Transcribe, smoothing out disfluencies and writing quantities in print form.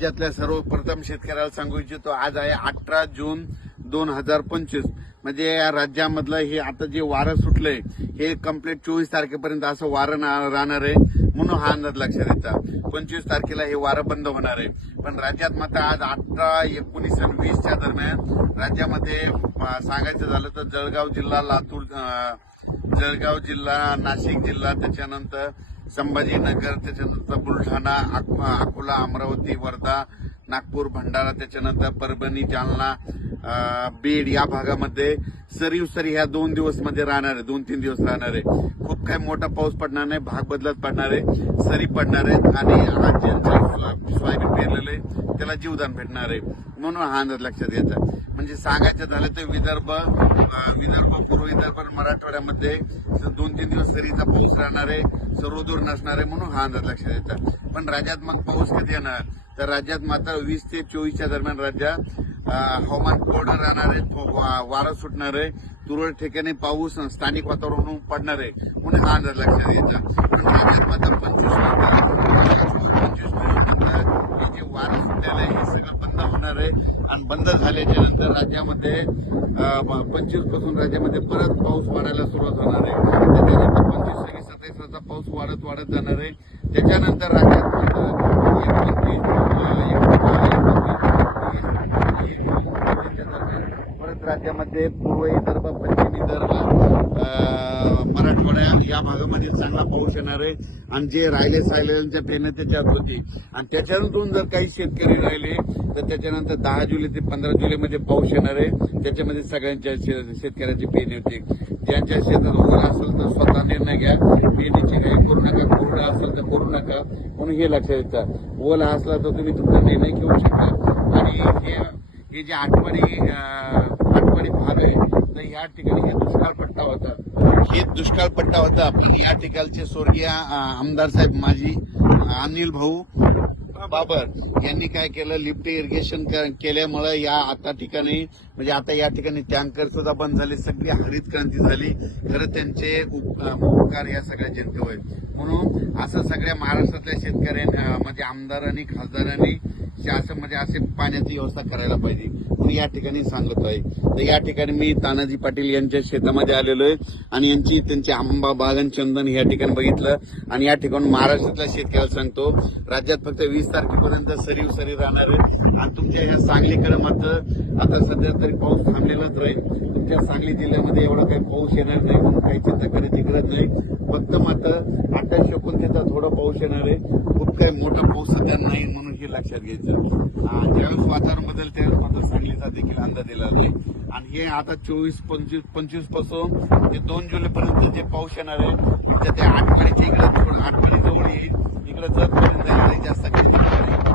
राज्यातल्या सर्वप्रथम शेतकऱ्याला सांगू इच्छितो, आज आहे 18 जून 2025. म्हणजे या राज्यामधलं हे आता जे वारं सुटलंय हे कंप्लीट 24 तारखेपर्यंत असं वारं राहणार आहे, म्हणून हा अंदाज लक्षात येतात. 25 तारखेला हे वारं बंद होणार आहे. पण राज्यात मात्र आज 18, 19 आणि 20च्या दरम्यान राज्यामध्ये सांगायचं झालं तर जळगाव जिल्हा, लातूर, जळगाव जिल्हा, नाशिक जिल्हा, त्याच्यानंतर संभाजीनगर, त्याच्यानंतर बुलढाणा, अकोला, अमरावती, वर्धा, नागपूर, भंडारा, त्याच्यानंतर परभणी, जालना, बीड या भागामध्ये सरी ह्या 2 दिवस मध्ये राहणार आहे, 2-3 दिवस राहणार आहे. खूप काही मोठा पाऊस पडणार नाही, भाग बदलत पडणार आहे, सरी पडणार आहेत आणि आज ज्यांचं सोयाबीन पेरलेलं आहे त्याला जीवदान भेटणार आहे, म्हणून हा अंदाज लक्षात घ्यायचा. म्हणजे सांगायचं झालं तर विदर्भ, पूर्व विदर्भ आणि मराठवाड्यामध्ये 2-3 दिवस सरीचा पाऊस राहणार आहे, सर्वदूर नसणार आहे, म्हणून हा अंदाज लक्षात येतात. पण राज्यात मग पाऊस कधी येणार तर राज्यात मात्र 20 ते 24च्या दरम्यान राज्यात हवामान कोरडं राहणार आहे, वारं सुटणार आहे, तुरळक ठिकाणी पाऊस स्थानिक वातावरण पडणार आहे, म्हणून हा अंदाज लक्षात घ्यायचा. पण राज्यात मात्र 25 हे जे वारं सुटलेलं आहे हे सगळं बंद होणार आहे. आणि बंद झाल्याच्या नंतर राज्यामध्ये 25 पासून राज्यामध्ये परत पाऊस पडायला सुरुवात होणार आहे. त्याच्यानंतर 25, 26, 27 पाऊस वाढत जाणार आहे. त्याच्यानंतर राज्यात परत राज्यामध्ये पूर्व विदर्भ, पश्चिम विदर्भ, मराठवाड्या या भागामध्ये चांगला पाऊस येणार आहे. आणि जे राहिलेल्यांच्या पेरण्या त्याच्यात होती आणि त्याच्यानंतरून जर काही शेतकरी राहिले तर त्याच्यानंतर 10 जुलै ते 15 जुलैमध्ये पाऊस येणार आहे. त्याच्यामध्ये सगळ्यांच्या शेतकऱ्याची पेरणी होती. ज्यांच्या शेतात ओला असेल तर स्वतः निर्णय घ्या, पेरणीची काही करू नका, कोरडा असेल तर करू नका, म्हणून हे लक्षात येतं. ओला असला तर तुम्ही तुमचा निर्णय घेऊ शकता. आणि हे जे आठवडी भाग आहे तर या ठिकाणी हे दुष्काळ पट्टा होता. पण या ठिकाणचे स्वर्गीय आमदार साहेब माजी अनिल भाऊ बाबर यांनी काय केलं, लिफ्ट इरिगेशन केल्यामुळे या ठिकाणी टँकर सुद्धा बंद झाले, सगळी हरित क्रांती झाली. खरं त्यांचे उपकार या सगळ्या जनतेवर आहेत. म्हणून असं सगळ्या महाराष्ट्रातल्या शेतकऱ्यांमध्ये आमदारांनी, खासदारांनी शासनामध्ये असे पाण्याची व्यवस्था करायला पाहिजे, म्हणून या ठिकाणी सांगतो आहे. तर या ठिकाणी मी तानाजी पाटील यांच्या शेतामध्ये आलेलो आहे आणि त्यांची आंबा बागन चंदन या ठिकाणी बघितलं. आणि या ठिकाणी महाराष्ट्रातल्या शेतकऱ्याला सांगतो, राज्यात फक्त 20 तारखेपर्यंत सरी राहणार आहे. आणि तुमच्या ह्या सांगलीकडे मात्र आता सध्या तरी पाऊस थांबलेलाच राहील. तुमच्या सांगली जिल्ह्यामध्ये एवढा काही पाऊस येणार नाही, म्हणून काही चिंता करायची गरज नाही. फक्त मात्र 28-29 थोडा पाऊस येणार आहे, खूप काही मोठा पाऊस सध्या नाही, म्हणून हे लक्षात घ्यायचं. ज्यावेळेस वातावरण बदल त्यावेळेस मात्र सांगलीचा देखील अंदाज दिला जाईल. आणि हे आता 24-25 पासून ते 2 जुलैपर्यंत जे पाऊस येणार आहे तर ते आठवडीच्या इकडे जवळ येईल, इकडे जर जास्त काही